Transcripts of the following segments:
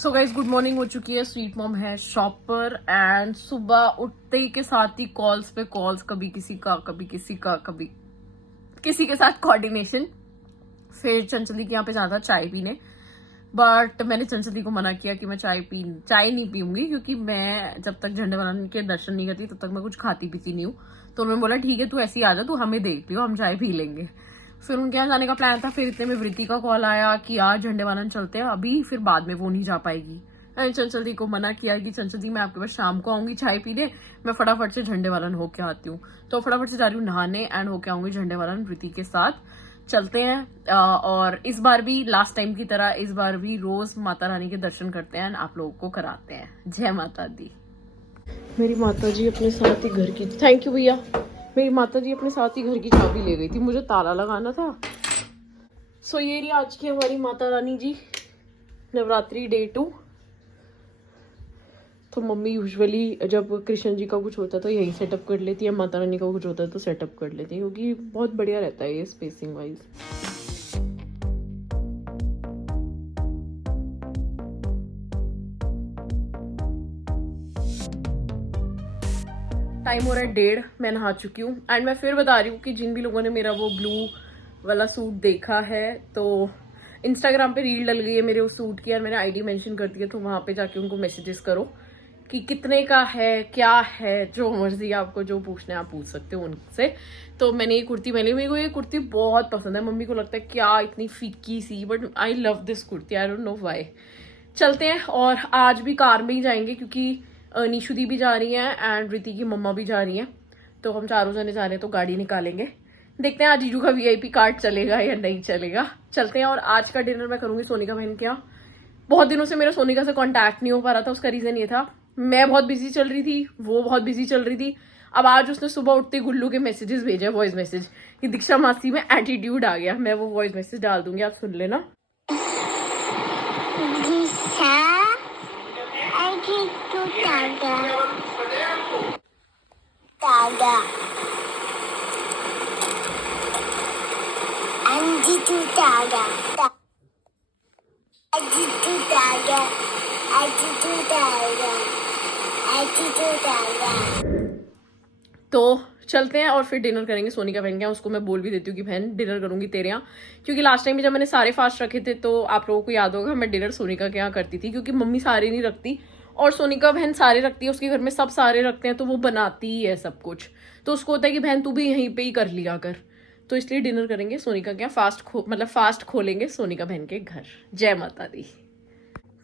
So guys good morning हो चुकी है। स्वीट मॉम है शॉप पर एंड सुबह उठते ही के साथ ही कॉल्स पे कॉल्स, कभी किसी का कभी किसी का कभी किसी के साथ कोऑर्डिनेशन। फिर चंचली के यहाँ पे जाना था चाय पीने, बट मैंने चंचली को मना किया कि मैं चाय नहीं पीऊंगी, क्योंकि मैं जब तक झंडे बनाने के दर्शन नहीं करती तब तक मैं कुछ खाती पीती नहीं हूँ। तो उन्होंने बोला ठीक है तू ऐसे ही आ जा, तू हमें देख लियो, हम चाय पी लेंगे। फिर उनके यहाँ जाने का प्लान था। फिर इतने में वृत्ति का कॉल आया कि यार झंडे वालन चलते हैं अभी, फिर बाद में वो नहीं जा पाएगी। चंचल दी को मना किया कि चंचल दी मैं आपके पास शाम को आऊंगी चाय पीने, मैं फटाफट से झंडे वालन होके आती हूँ। तो फटाफट से जा रही हूँ नहाने एंड होके आऊंगी झंडे वालन वृत्ति के साथ। चलते हैं और इस बार भी लास्ट टाइम की तरह इस बार भी रोज माता रानी के दर्शन करते हैं, आप लोगों को कराते हैं। जय माता दी। मेरी माता जी अपने साथ ही घर की, थैंक यू भैया, मेरी माता जी अपने साथ ही घर की चाबी ले गई थी, मुझे ताला लगाना था। सो ये रही आज की हमारी माता रानी जी, नवरात्रि डे 2। तो मम्मी यूजुअली जब कृष्ण जी का कुछ होता है तो यही सेटअप कर लेती है, माता रानी का कुछ होता है तो सेटअप कर लेती है, क्योंकि बहुत बढ़िया रहता है ये स्पेसिंग वाइज। टाइम हो रहा है 1:30, मैं नहा चुकी हूँ। एंड मैं फिर बता रही हूँ कि जिन भी लोगों ने मेरा वो ब्लू वाला सूट देखा है तो इंस्टाग्राम पे रील डल गई है मेरे उस सूट की, और मैंने आईडी मेंशन कर दी है, तो वहां पे जाके उनको मैसेजेस करो कि कितने का है, क्या है, जो मर्जी आपको जो पूछना है आप पूछ सकते हो उनसे। तो मैंने ये कुर्ती पहनी, मेरे को ये कुर्ती बहुत पसंद है। मम्मी को लगता है क्या इतनी फीकी सी, but I love this kurti, I don't know why. चलते हैं और आज भी कार में ही जाएंगे, क्योंकि निशु दी भी जा रही है एंड रिति की मम्मा भी जा रही हैं, तो हम चारों जने जा रहे हैं तो गाड़ी निकालेंगे। देखते हैं आज जीजू का वीआईपी कार्ड चलेगा या नहीं चलेगा। चलते हैं। और आज का डिनर मैं करूंगी सोनिका बहन के यहाँ। बहुत दिनों से मेरा सोनिका से कांटेक्ट नहीं हो पा रहा था, उसका रीजन ये था मैं बहुत बिजी चल रही थी, वो बहुत बिजी चल रही थी। अब आज उसने सुबह उठते गुल्लू के मैसेजेस भेजे, वॉइस मैसेज कि दीक्षा मासी में एटीट्यूड आ गया। मैं वो वॉइस मैसेज डाल दूंगी, आप सुन लेना। तो चलते हैं और फिर डिनर करेंगे सोनिका बहन के यहाँ। उसको मैं बोल भी देती हूँ कि बहन डिनर करूंगी तेरे यहाँ, क्योंकि लास्ट टाइम भी जब मैंने सारे फास्ट रखे थे तो आप लोगों को याद होगा मैं डिनर सोनिका के यहाँ करती थी, क्योंकि मम्मी सारे नहीं रखती और सोनिका बहन सारे रखती है, उसके घर में सब सारे रखते हैं तो वो बनाती ही है सब कुछ। तो उसको होता है कि बहन तू भी यहीं पे ही कर लिया कर। तो इसलिए डिनर करेंगे सोनिका के यहाँ, फास्ट खोलेंगे सोनिका बहन के घर। जय माता दी।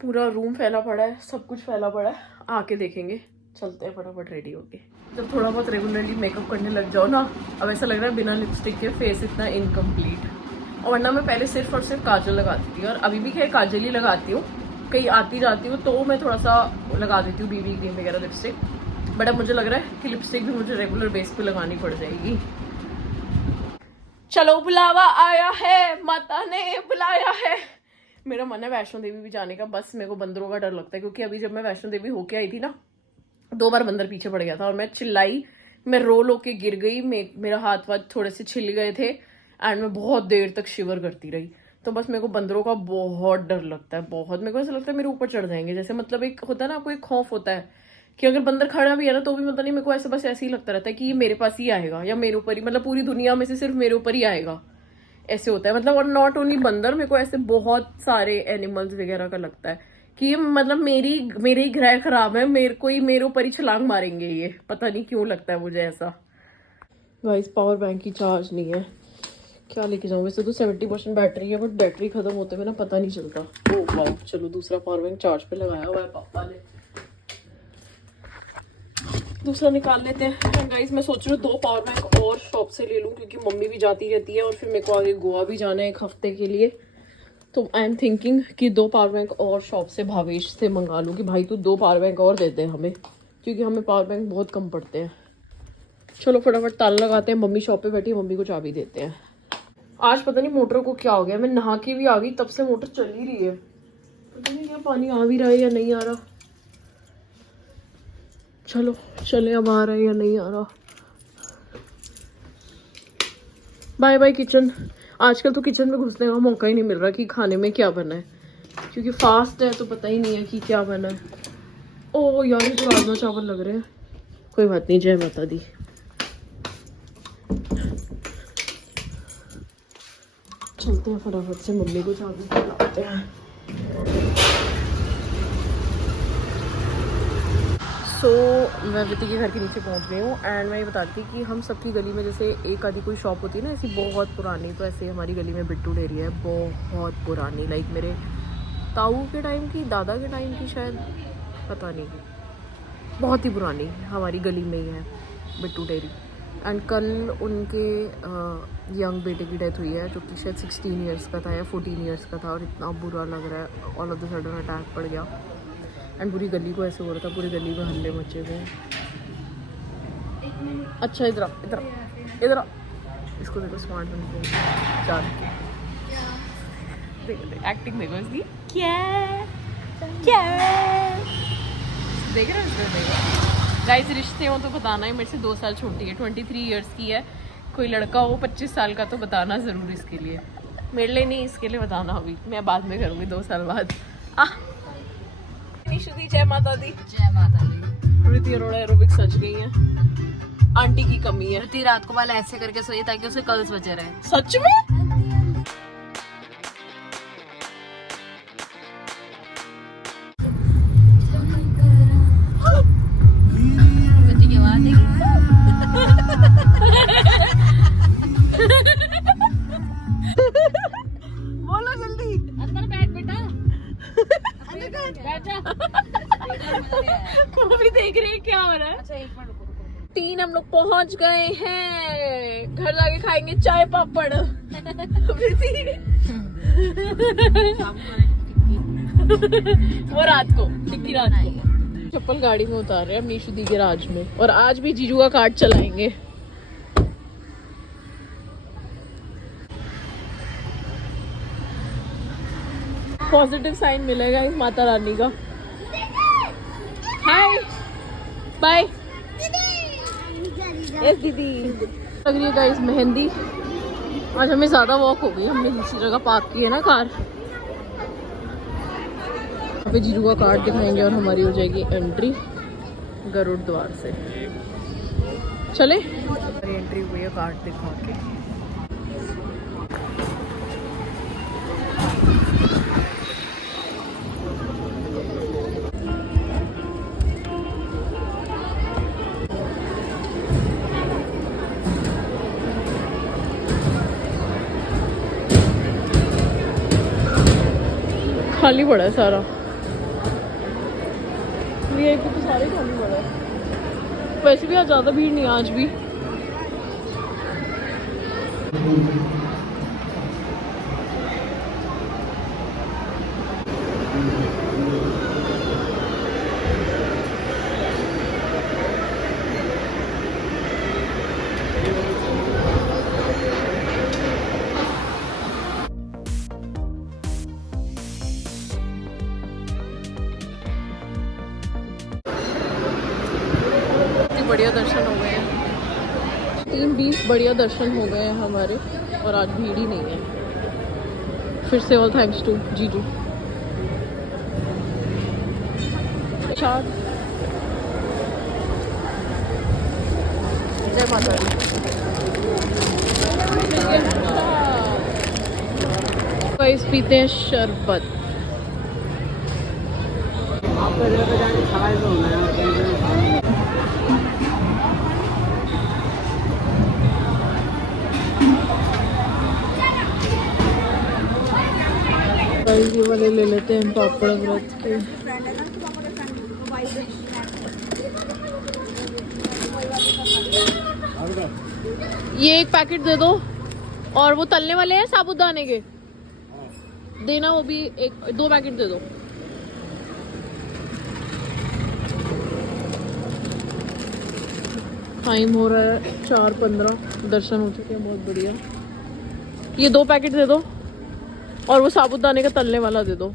पूरा रूम फैला पड़ा है, सब कुछ फैला पड़ा है, आके देखेंगे। चलते हैं फटाफट रेडी होके। जब थोड़ा बहुत रेगुलरली मेकअप करने लग जाओ ना, अब ऐसा लग रहा है बिना लिपस्टिक के फेस इतना इनकम्प्लीट। और वरना मैं पहले सिर्फ और सिर्फ काजल लगाती थी, और अभी भी खैर काजल ही लगाती हूँ, कहीं आती जाती हूँ तो मैं थोड़ा सा लगा देती हूँ बीबी क्रीम वगैरह लिपस्टिक। बट अब मुझे लग रहा है कि लिपस्टिक भी मुझे रेगुलर बेस पे लगानी पड़ जाएगी। चलो बुलावा आया है, माता ने बुलाया है। मेरा मन है वैष्णो देवी भी जाने का, बस मेरे को बंदरों का डर लगता है, क्योंकि अभी जब मैं वैष्णो देवी होके आई थी ना 2 बार बंदर पीछे पड़ गया था और मैं चिल्लाई, मैं रो के गिर गई, मेरा हाथ वाथ थोड़े से छिल गए थे एंड मैं बहुत देर तक शिवर करती रही। तो बस मेरे को बंदरों का बहुत डर लगता है, बहुत। मेरे को ऐसा लगता है मेरे ऊपर चढ़ जाएंगे, जैसे मतलब एक होता है ना आपको एक खौफ होता है कि अगर बंदर खड़ा भी है ना तो भी मतलब नहीं, मेरे को ऐसे बस ऐसे ही लगता रहता है कि ये मेरे पास ही आएगा या मेरे ऊपर ही, मतलब पूरी दुनिया में से सिर्फ मेरे ऊपर ही आएगा, ऐसे होता है मतलब। और नॉट ओनली बंदर, मेरे को ऐसे बहुत सारे एनिमल्स वगैरह का लगता है कि ये मतलब मेरे ही ग्रह खराब है, मेरे ऊपर ही छलांग मारेंगे ये, पता नहीं क्यों लगता है मुझे ऐसा। गाइस पावर बैंक की चार्ज नहीं है, क्या लेके जाऊँ? वैसे तो 70% बैटरी है, बट बैटरी खत्म होते हुए ना पता नहीं चलता। ओह वाह, चलो दूसरा पावर बैंक चार्ज पे लगाया हुआ है पापा ने, दूसरा निकाल लेते हैं। गाइस मैं सोच रही हूँ 2 पावर बैंक और शॉप से ले लूँ, क्योंकि मम्मी भी जाती रहती है और फिर मेरे को आगे गोवा भी जाना है 1 हफ्ते के लिए। तो आई एम थिंकिंग कि 2 पावर बैंक और शॉप से भावेश से मंगा लूँ कि भाई तू 2 पावर बैंक और दे दे हमें, क्योंकि हमें पावर बैंक बहुत कम पड़ते हैं। चलो फटाफट ताला लगाते हैं, मम्मी शॉप पे बैठी है, मम्मी को चाबी देते हैं। आज पता नहीं मोटर को क्या हो गया, मैं नहा के भी आ गई तब से मोटर चल ही रही है, पता नहीं क्या पानी आ भी रहा है या नहीं आ रहा। चलो चले, अब आ रहा है या नहीं आ रहा। Bye bye kitchen. आजकल तो किचन में घुसने का मौका ही नहीं मिल रहा कि खाने में क्या बना है, क्योंकि फास्ट है तो पता ही नहीं है कि क्या बना है। ओ यार ये तो राजमा चावल लग रहे हैं। कोई बात नहीं, जय माता दी। चलते हैं फटाफट से मम्मी को चावल खिलाते हैं। मैं विति के घर के नीचे पहुंच गई हूँ एंड मैं ये बताती कि हम सबकी गली में जैसे एक आधी कोई शॉप होती है ना ऐसी बहुत पुरानी, तो ऐसे हमारी गली में बिट्टू डेयरी है बहुत पुरानी, लाइक मेरे ताऊ के टाइम की, दादा के टाइम की शायद, पता नहीं, बहुत ही पुरानी हमारी गली में ही है बिट्टू डेयरी। एंड कल उनके यंग बेटे की डेथ हुई है जो कि शायद 16 ईयर्स का था या 14 ईयर्स का था, और इतना बुरा लग रहा है, all of the sudden attack पड़ गया एंड पूरी गली को ऐसे हो रहा था, पूरी गली में हल्ले मचे हुए। अच्छा इधर इधर इसको देखो, स्मार्ट बन के चार एक्टिंग देखो इसकी, क्या देख रहे हो गाइस। रिश्ते हो तो बताना है, मेरे से 2 साल छोटी है, 23 ईयर्स की है। कोई लड़का हो 25 साल का तो बताना ज़रूर इसके लिए, मेरे लिए नहीं, इसके लिए बताना। अभी मैं बाद में करूँगी 2 साल बाद। निशुदी जय माता दी। जय माता दी। ऋति अरोड़ा एरोबिक सच गई है, आंटी की कमी है। ऋति रात को वाला ऐसे करके सोई ताकि उसे कर्ल्स बचे रहे। सच में बोलो जल्दी, अंदर बैठ बेटा, बैठ जा। वो भी देख रहे हैं क्या हो रहा है। अच्छा 1 मिनट रुको। 3 हम लोग पहुंच गए हैं, घर जाके खाएंगे चाय पापड़। वो रात को, टिक्की रात को। चप्पल गाड़ी में उतार रहे हैं हम नीशु दी के राज में, और आज भी जीजू का कार्ड चलाएंगे। पॉजिटिव साइन मिलेगा इस माता रानी का। हाय बाय यस दीदी। लग रही है गाइस मेहंदी। आज हमें ज्यादा वॉक हो गई, हमने दूसरी जगह पार्क की है ना कार। अभी जीजू का कार्ड दिखाएंगे और हमारी हो जाएगी एंट्री गरुड़ द्वार से। चले, एंट्री हुई है कार्ड दिखा के। खाली पड़ा है सारा, वीआईपी तो सारे खाली पड़ा है। वैसे भी आज ज़्यादा भीड़ नहीं है आज भी। बढ़िया दर्शन हो गए हैं, 3:20 बढ़िया दर्शन हो गए हैं हमारे, और आज भीड़ ही नहीं है। फिर से ऑल थैंक्स टू जीजू। जय माता दी। गाइस पीते हैं शरबत। ये वाले ले लेते हैं पापड़ व्रत के। ये एक पैकेट दे दो, और वो तलने वाले हैं साबुदाने के देना, वो भी 2 पैकेट दे दो। टाइम हो रहा है 4:15, दर्शन हो चुके हैं बहुत बढ़िया। ये 2 पैकेट दे दो, और वो साबुदाने का तलने वाला दे दो।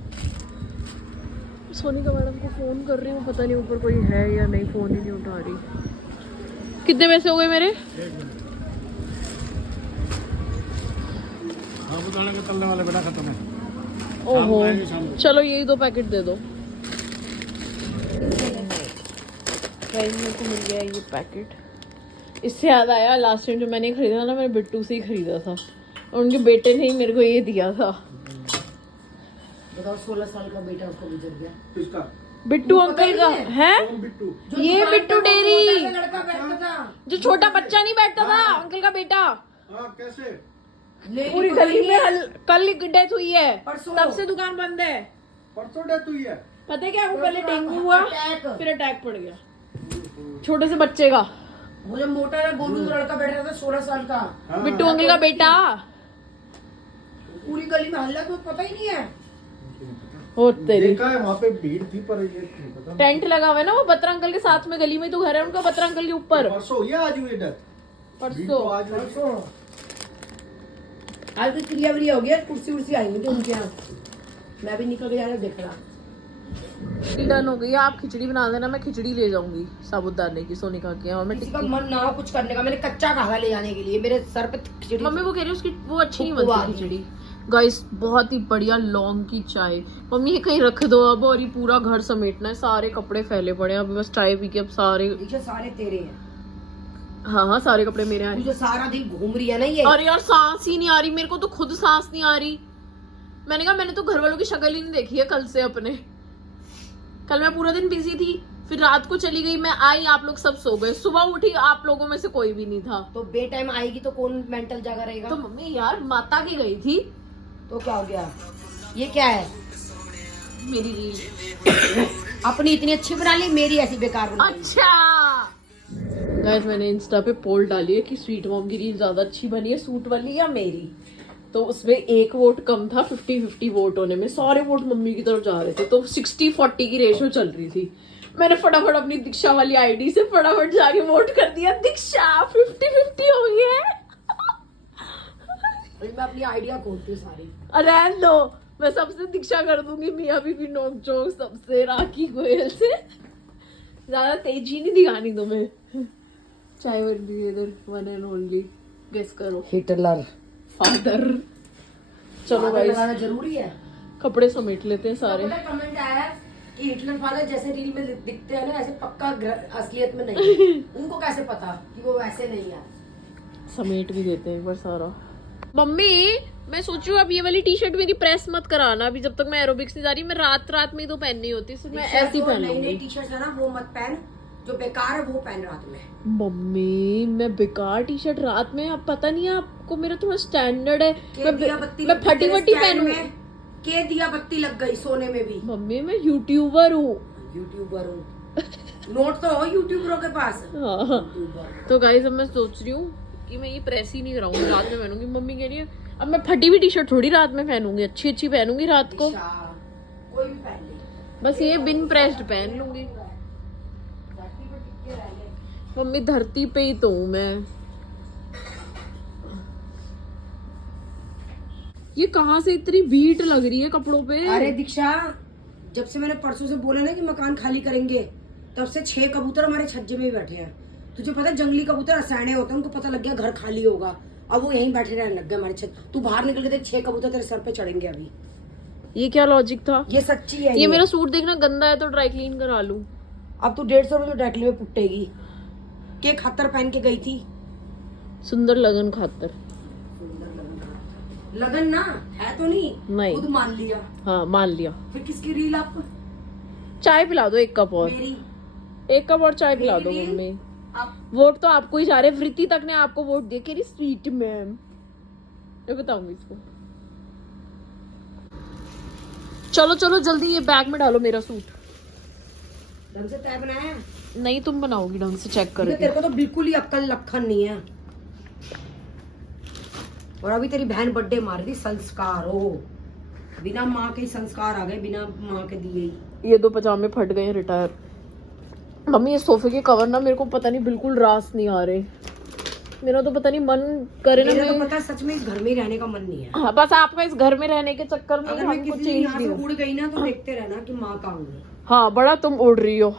सोनिका मैडम को फ़ोन कर रही हूँ, पता नहीं ऊपर कोई है या नहीं, फ़ोन ही नहीं उठा रही। कितने पैसे हो गए मेरे? साबुदाने के तलने वाले बेटा खत्म है। ओहो, चलो यही 2 पैकेट दे दो। गाइस मेरे को मिल गया ये पैकेट। इससे याद आया, लास्ट टाइम जो मैंने खरीदा था ना, मैंने बिट्टू से ही खरीदा था और उनके बेटे ने ही मेरे को ये दिया था। बताओ 16 साल का बेटा उसको गुजर गया। किसका? बिट्टू अंकल का है ये बिट्टू डेरी, लड़का बैठता था जो छोटा बच्चा नहीं बैठता था, अंकल का बेटा। कैसे? पूरी गली में कल डेथ हुई है, परसों। तब से दुकान बंद है। परसों डेथ हुई है। पता है क्या, वो पहले डेंगू हुआ, फिर अटैक पड़ गया छोटे से बच्चे का। वो जो मोटा है गोलू लड़का बैठा था 16 साल का, बिट्टू अंकल का बेटा। पूरी गली में हल्ला तो पता ही नहीं है। हो तेरी, देखा है वहाँ पे भीड़ थी पर ये नहीं पता। टेंट लगा हुआ है ना वो बत्रा अंकल के साथ में, गली में तो घर है उनका, बत्रा अंकल के ऊपर। परसों ये आज हुई डेथ। परसों आज परसों आज भी क्रिया व्रिया हो गया, कुर्सी उर्सी आई थी उनके यहाँ। मैं भी निकल गया देख रहा। डन हो गई, आप खिचड़ी बना देना, मैं खिचड़ी ले जाऊंगी साबुदाने की सोनिका की। और मैं किसी का मन ना हो कुछ करने का, मैंने कच्चा कहा ले जाने के लिए, मेरे सर पे खिचड़ी। मम्मी वो कह रही है उसकी वो अच्छी नहीं बनती खिचड़ी। गाइस बहुत ही बढ़िया लौंग की चाय। मम्मी ये कहीं रख दो अब, और ये पूरा घर समेटना है, सारे कपड़े फैले पड़े हैं, अब बस चाय पी के अब सारे। सारे तेरे हैं। हाँ हाँ सारे कपड़े मेरे हैं। जो सारा दिन घूम रही है ना ये। और यार सांस ही नहीं आ रही मेरे को, तो खुद सांस नहीं आ रही। मैंने कहा मैंने तो घर वालों की शक्ल ही नहीं देखी है कल से अपने। कल मैं पूरा दिन बिजी थी, फिर रात को चली गई, मैं आई आप लोग सब सो गए, सुबह उठी आप लोगों में से कोई भी नहीं था। तो बे टाइम आएगी तो कौन मेंटल जगह रहेगा? तो मम्मी यार माता की गई थी। तो क्या हो गया? ये क्या है? मेरी रील अपनी इतनी अच्छी बना ली, मेरी ऐसी बेकार बना ली। अच्छा गाइस मैंने इंस्टा पे पोल डाली है कि स्वीट मॉम की रील ज्यादा अच्छी बनी है सूट वाली या मेरी। तो उसमें एक वोट कम था, 50-50 वोट होने में, सारे वोट मम्मी की तरफ जा रहे थे, तो 60-40 की रेशो चल रही थी। मैंने फटाफट अपनी दीक्षा वाली आईडी से फटाफट जाके वोट कर दिया, दीक्षा 50-50 हो गया है। मैं अपनी आइडिया खोलती हूँ सारी। रहने दो, मैं सबसे दीक्षा कर दूंगी, मियाँ बीबी नोक चोक सबसे, राखी गोयल से। ज्यादा तेजी नहीं दिखानी तुम्हें। चाय बन रही है इधर, वन एंड ओनली, गेस करो। Hitler father. चलो गाइस लगाना जरूरी है। कपड़े समेट लेते हैं सारे। कमेंट आया कि हिटलर फादर जैसे रील में दिखते हैं ना, ऐसे पक्का असलियत में नहीं। उनको कैसे पता कि वो वैसे नहीं है? समेट भी देते हैं एक बार सारा। मम्मी मैं सोच रही हूँ अब ये वाली टी शर्ट मेरी प्रेस मत कराना अभी, जब तक मैं एरोबिक्स नहीं जा रही। मैं रात में ही तो पहननी होती, सिर्फ मैं ऐसी ही पहन लूंगी। नई टी शर्ट है ना वो मत पहन, जो बेकार है वो पहन रात में। मम्मी मैं बेकार टी शर्ट रात में, अब पता नहीं है आपको, मेरा थोड़ा स्टैंडर्ड है। मैं फटी वटी पहनूं। के दिया बत्ती लग गई सोने में भी। मम्मी मैं यूट्यूबर हूँ। यूट्यूबर हूँ नोट तो हो यूट्यूबरों के पास। हाँ। तो गाइस अब मैं सोच रही हूँ कि मैं ये प्रेस ही नहीं कराऊंगी, रात में पहनूंगी। मम्मी कह रही है अब मैं फटी हुई टी शर्ट थोड़ी रात में पहनूंगी, अच्छी पहनूंगी रात को। कोई भी पहन ले, बस ये बिन प्रेस्ड पहन लूंगी। मम्मी धरती पे ही तो हूँ मैं। ये कहाँ से इतनी भीड़ लग रही है कपड़ों पे? अरे दीक्षा, जब से मैंने परसों से बोला ना कि मकान खाली करेंगे, तब से 6 कबूतर हमारे छज्जे में ही बैठे हैं। तुझे पता है जंगली कबूतर असाने होते हैं, उनको पता लग गया घर खाली होगा, अब वो यहीं बैठे रहने लग गए हमारे छत। तू बाहर निकल के देख, 6 कबूतर तेरे सर पे चढ़ेंगे अभी। ये क्या लॉजिक था? ये सच्ची है। ये मेरा सूट देखना गंदा है तो ड्राई क्लीन करा लूं। अब तू 150 रुपए ड्राई क्लीन में पुट्टेगी। के खातर पहन के गई थी, सुंदर लगन खातर। लगन ना है तो नहीं खुद मान लिया। हाँ मान लिया। फिर किसकी रील? आप चाय पिला दो 1 कप और, मेरी 1 कप और चाय पिला दो मम्मी। आप वोट तो आपको ही जा रहे, वृत्ति तक ने आपको वोट दिया। कह रही स्वीट मैम, मैं बताऊंगी इसको। चलो चलो जल्दी ये बैग में डालो मेरा सूट। ढंग से तय बनाया? नहीं तुम बनाओगी ढंग से चेक करके। तेरे को तो बिल्कुल ही अक्ल लखन नहीं है। और अभी तेरी बहन बर्थडे मार दी, संस्कार हो। बिना माँ के ही संस्कार आ गए, बिना माँ के दिए ही। ये 2 पजामे फट गए रिटायर। मम्मी ये सोफे के कवर ना मेरे को पता नहीं बिल्कुल रास नहीं आ रहे। मेरा तो पता नहीं मन करे ना। मेरा तो पता है सच में इस घर में ही रहने का मन नहीं है। हाँ, बस आपका इस घर में रहने के चक्कर में अगर मैं हमको किसी चेंज यहाँ से भी। उड़ गई ना तो देखते रहना कि माँ कहाँ गई। हाँ बड़ा तुम उड़ रही हो।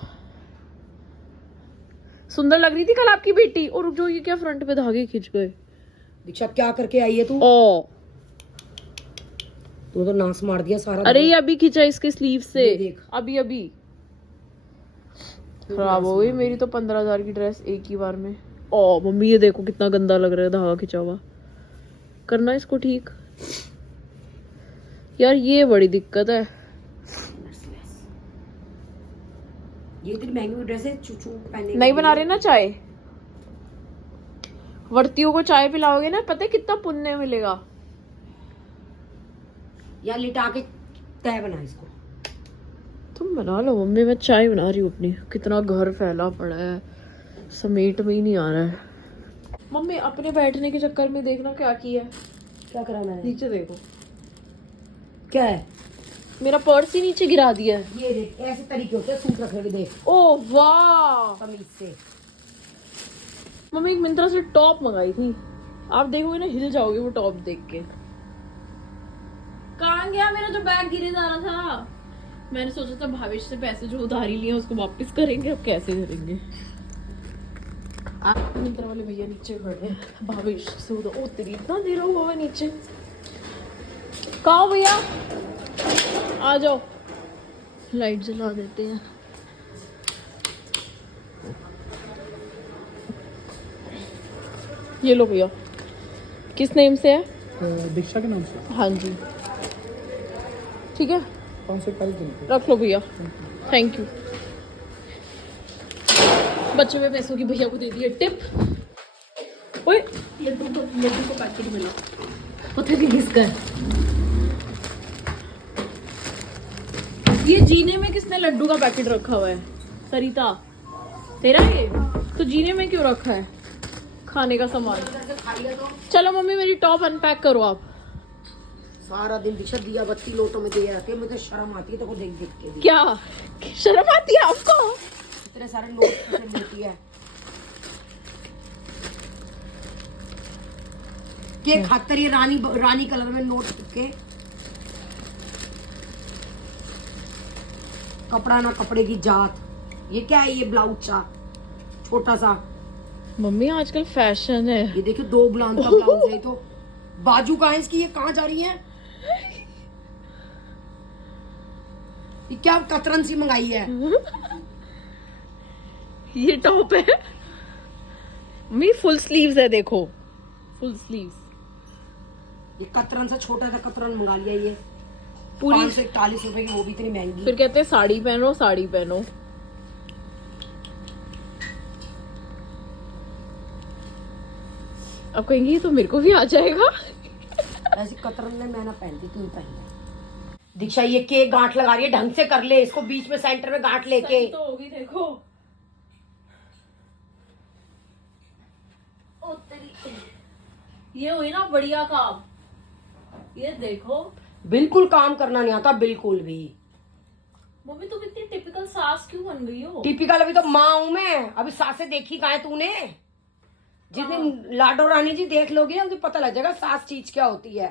सुंदर लग रही थी कल आपकी बेटी। और जो ये क्या फ्रंट पे धागे खिंच गए। दीक्षा क्या करके आई है तू? ओ तू तो नाश मार दिया सारा। अरे ये अभी खींचा इसके स्लीव से, ये देख। अभी अभी खराब हो गई मेरी तो 15,000 की ड्रेस एक ही बार में। ओ मम्मी ये देखो कितना गंदा लग रहा है धागा खिंचा हुआ। करना इसको ठीक यार, ये बड़ी दिक्कत है। ये तेरी महंगी ड्रेस है, चूचू पहने नहीं बना रहे ना चाय, वर्तियों को चाय पिलाओगे ना, पता है कितना पुण्य मिलेगा। या लिटा के तय बना इसको। तुम बना लो मम्मी, मैं चाय बना रही हूँ अपनी। कितना घर फैला पड़ा है, समेट में ही नहीं आ रहा है। मम्मी अपने बैठने के चक्कर में देखना क्या किया है। क्या कराना है? नीचे देखो क्या है? मेरा पर्स ही नीचे गिरा दिया है। ये देख, ऐसे तरीके होते हैं सूट रखने के, देख ओ वाह तमीज से। मम्मी एक मिंत्रा से टॉप मंगाई थी, आप देखोगे ना हिल जाओगे वो टॉप देख के। कहाँ गया मेरा जो बैग गिरे जा रहा था? मैंने सोचा था भावेश से पैसे जो उधारी लिए उसको वापस करेंगे, अब कैसे करेंगे। आप मिंत्रा वाले भैया नीचे खड़े हैं, भावेश से उधर। ओ तेरी इतना देर हुआ है नीचे। कहाँ हो भैया, आ जाओ, लाइट जला देते हैं। ये लो भैया। किस नेम से है? दीक्षा के नाम से हाँ जी ठीक है, 541 दिन रख लो भैया, थैंक यू। बचे हुए पैसों की भैया को दे दिए टिप। ओए लड्डू को पैकेट मिला, पता नहीं किसका है ये। जीने में किसने लड्डू का पैकेट रखा हुआ है? सरिता तेरा ये? तो जीने में क्यों रखा है खाने का सामान? चलो मम्मी मेरी टॉप अनपैक करो आप। सारा दिन दीक्षा दिया बत्ती लोटों में दे रहते हैं, मुझे शर्म आती है तो को देख देख के भी। क्या शर्म आती है आपको? इतने सारे नोट कैसे लेती है के खातर ये रानी कलर में नोट के। कपड़ा ना कपड़े की जात। ये क्या है? ये ब्लाउज सा छोटा सा। मम्मी आजकल फैशन है। ये देखियो 2 बुलान का ब्लाउज है। तो बाजू कहाँ है इसकी? ये कहाँ जा रही है? ये क्या कतरन सी मंगाई है? ये टॉप है मम्मी, फुल स्लीव्स है देखो, फुल स्लीव्स। ये कतरन सा छोटा सा कतरन मंगा लिया ये पूरी 541 रुपए की, वो भी इतनी महंगी। फिर कहते हैं साड़ी पहनो साड़ी पहनो। अब कहेंगे ये तो मेरे को भी आ जाएगा। ऐसी कतरन में मैं ना पहनती, तू पहन। दीक्षा ये के गांठ लगा रही है, ढंग से कर ले इसको, बीच में सेंटर में गांठ लेके। तो होगी देखो। ओ तेरी, ये हुई ना बढ़िया काम। ये देखो बिल्कुल काम करना नहीं आता बिल्कुल भी। मम्मी तुम इतनी टिपिकल सास क्यों बन गई हो? टिपिकल अभी तो माँ हूं मैं, अभी सासे देखी कहाँ है तूने? जिस दिन लाडो रानी जी देख लोगी ना, मुझे पता लग जाएगा सास चीज क्या होती है।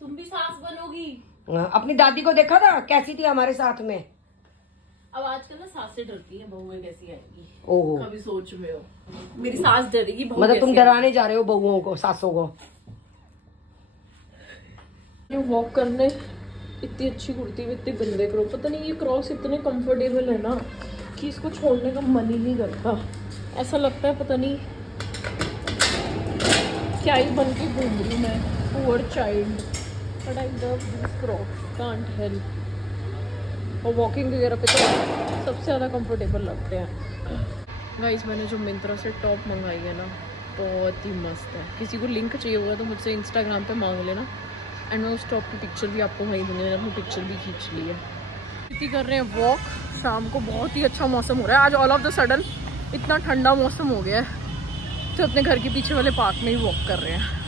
तुम भी सास बनोगी। अपनी दादी को देखा था कैसी थी हमारे साथ में। अब आजकल ना सास से डरती है, बहुएं कैसी आएगी। ओहो, कभी सोच रहे हो मेरी सास डरेगी, बहू मतलब तुम कैसी डराने जा रहे हो बहुओं को, सासों को। आएगी? वॉक करने इतनी अच्छी कुर्ती में इतने गंदे क्रॉप, पता नहीं ये क्रॉक्स इतने कंफर्टेबल है ना कि इसको छोड़ने का मन ही नहीं करता। ऐसा लगता है पता नहीं क्या ही बन के घूम रही हूँ मैं, poor child. But I love this Crocs, can't help. और वॉकिंग वगैरह पे तो सबसे ज़्यादा कंफर्टेबल लगते हैं। गाइस मैंने जो मिंत्रा से टॉप मंगाई है ना, बहुत ही मस्त है। किसी को लिंक चाहिए होगा तो मुझसे इंस्टाग्राम पे मांग लेना, एंड मैं उस टॉप की पिक्चर भी आपको वहीं दूंगी। मैंने अपनी पिक्चर भी खींच ली है। इतनी कर रहे हैं वॉक, शाम को बहुत ही अच्छा मौसम हो रहा है। आज ऑल ऑफ द सडन इतना ठंडा मौसम हो गया है तो अपने घर के पीछे वाले पार्क में ही वॉक कर रहे हैं।